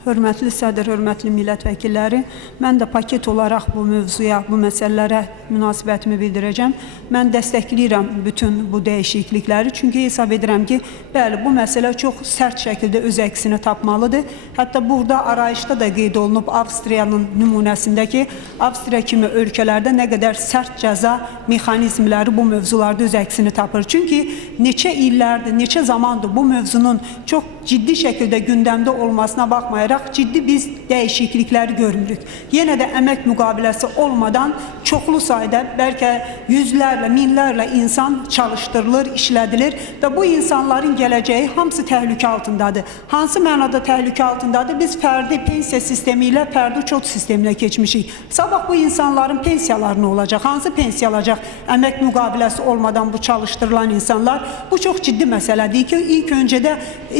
Hörmətli sədr, hörmətli millət vəkilləri, mən də paket olaraq bu mövzuya, bu məsələlərə münasibətimi bildirəcəm. Mən dəstəkləyirəm bütün bu dəyişiklikləri, çünki hesab edirəm ki, bəli, bu məsələ çox sərt şəkildə öz əksini tapmalıdır. Hətta burada arayışda da qeyd olunub Avstriyanın nümunəsindəki, Avstriya kimi ölkələrdə nə qədər sərt cəza mexanizmləri bu mövzularda öz əksini tapır. Çünki neçə illərdir, neçə zamandır bu mövzunun çox ciddi şəkildə gündəmdə olmasına baxmayaraq ciddi biz dəyişiklikləri görmürük. Yenə də əmək müqaviləsi olmadan çoxlu sayda, bəlkə yüzlərlə, minlərlə insan çalışdırılır, işlədilir və bu insanların gələcəyi hamısı təhlükə altındadır. Hansı mənada təhlükə altındadır? Biz fərdi pensiya sistemi ilə fərdi uçot sisteminə keçmişik. Sabah bu insanların pensiyaları nə olacaq? Hansı pensiya alacaq? Əmək müqaviləsi olmadan bu çalışdırılan insanlar. Bu çox ciddi məsələdir ki,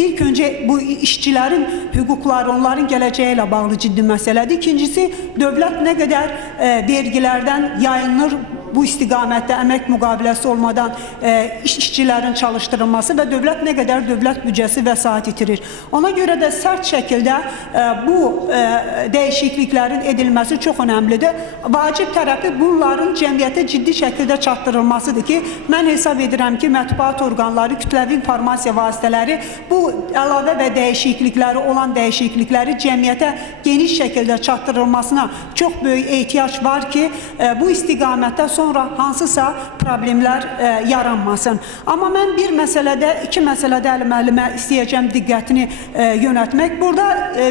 ilk önce bu işçilərin hüquqları, onların gələcəyi ilə bağlı ciddi məsələdir. İkincisi, dövlət nə qədər vergilərdən yayınır bu istiqamətdə əmək müqaviləsi olmadan işçilərin çalışdırılması və dövlət nə qədər dövlət büdcəsi vəsait itirir. Ona görə də sərt şəkildə bu dəyişikliklərin edilməsi çox önəmlidir. Vacib tərəfi bunların cəmiyyətə ciddi şəkildə çatdırılmasıdır ki, mən hesab edirəm ki, mətbuat orqanları, kütləvi informasiya vasitələri bu əlavə və dəyişiklikləri olan dəyişiklikləri cəmiyyətə geniş şəkildə çatdırılmasına çox böyük ehtiyac var ki, bu istiqamətdə sonra hansısa problemlər yaranmasın. Amma mən iki məsələdə Əli müəllimə istəyəcəm diqqətini yönətmək. Burada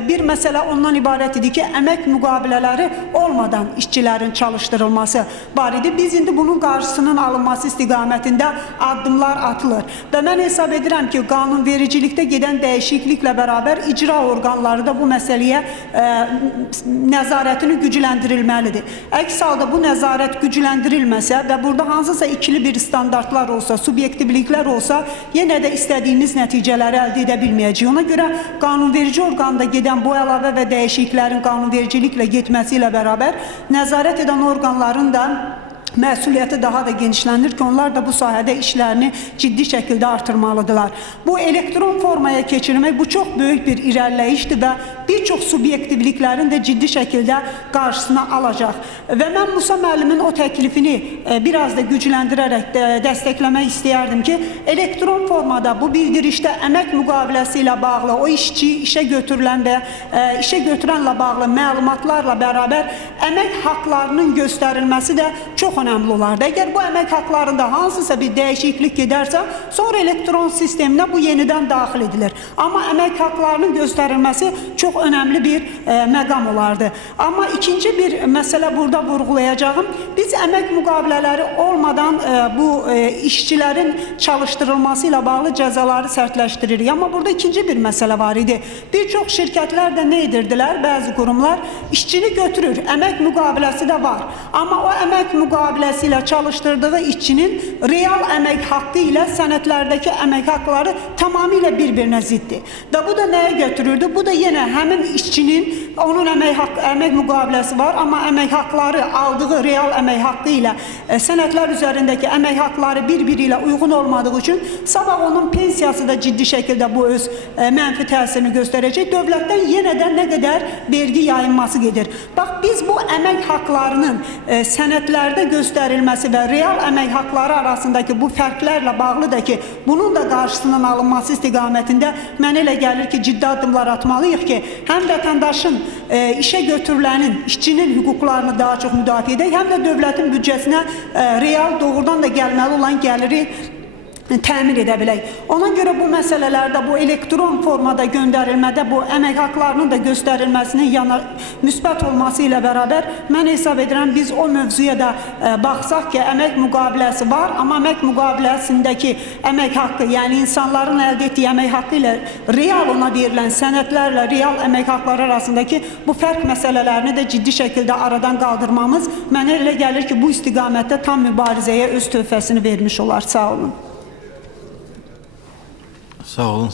bir məsələ ondan ibarət idi ki, əmək müqavilələri olmadan işçilərin çalışdırılması var idi. Biz indi bunun qarşısının alınması istiqamətində addımlar atılır. Və mən hesab edirəm ki, qanunvericilikdə gedən dəyişikliklə bərabər icra orqanları da bu məsələyə nəzarətini gücləndirilməlidir. Əks halda bu nəzarət gücləndirilməsə və burada hansısa ikili bir standartlar olsa, subyektivliklər olsa, yenə də istədiyimiz nəticələri əldə edə bilməyəcək. Ona görə qanunverici orqanda gedən bu əlavə və dəyişikliklərin qanunvericiliklə getməsi ilə bərabər nəzarət edən orqanların da məsuliyyəti daha da genişlənir ki, onlar da bu sahədə işlərini ciddi şəkildə artırmalıdırlar. Bu elektron formaya keçirmək, bu çox böyük bir irəliləyişdir və bir çox subyektivliklərin də ciddi şəkildə qarşısına alacaq. Və mən Musa müəllimin o təklifini biraz da gücləndirərək dəstəkləmək istəyərdim ki, elektron formada bu bildirişdə əmək müqaviləsi ilə bağlı, o işçi, işə götürülən və işə götürənlə bağlı məlumatlarla bərabər əmək haqlarının göstərilməsi də çox önəmli olardı. Əgər bu əmək haqlarında hansısa bir dəyişiklik gedərsə, sonra elektron sisteminə bu yenidən daxil edilir. Amma əmək haqlarının göstərilməsi çox önəmli bir məqam olardı. Amma ikinci bir məsələ burada vurğulayacağım. Biz əmək müqavilələri olmadan bu işçilərin çalışdırılması ilə bağlı cəzaları sərtləşdiririk. Amma burada ikinci bir məsələ var idi. Bir çox şirkətlər də nə edirdilər? Bəzi qurumlar işçini götürür. Əmək müqaviləsi də var. Amma o əmək müqaviləsi ilə çalışdırdığı işçinin real əmək haqqı ilə sənədlərdəki əmək haqları tamamilə bir-birinə ziddir. Və bu da nəyə götürürdü? Bu da yenə həmin işçinin, onun əmək müqaviləsi var, amma əmək haqları aldığı real əmək haqqı ilə sənədlər üzərindəki əmək haqları bir-biri ilə uyğun olmadığı üçün sabah onun pensiyası da ciddi şəkildə bu öz mənfi təsirini göstərəcək. Dövlətdən yenə də nə qədər vergi yayınması gedir. Bax, biz bu əmək haqlarının sənədlərdə göstərilməsi və real əmək haqları arasındakı bu fərqlərlə bağlıdır ki, bunun da qarşısının alınması istiqamətində mənə elə gəlir ki, ciddi addımlar atmalıyıq ki, həm vətəndaşın, işə götürülənin, işçinin hüquqlarını daha çox müdafiə edək, həm də dövlətin büdcəsinə real, doğrudan da gəlməli olan gəliri təmin edə bilək. Ona görə bu məsələlərdə, bu elektron formada göndərilmədə bu əmək haqlarının da göstərilməsinin müsbət olması ilə bərabər mən hesab edirəm, biz o mövzuya da baxsaq ki, əmək müqaviləsi var, amma əmək müqaviləsindəki əmək haqqı, yəni insanların əldə etdiyi əmək haqqı ilə real ona verilən sənədlərlə real əmək haqları arasındakı bu fərq məsələlərini də ciddi şəkildə aradan qaldırmamız mənə elə gəlir ki, bu istiqamətdə tam mübarizəyə öz töhfəsini vermiş olar. Sağ olun. Sağ olun.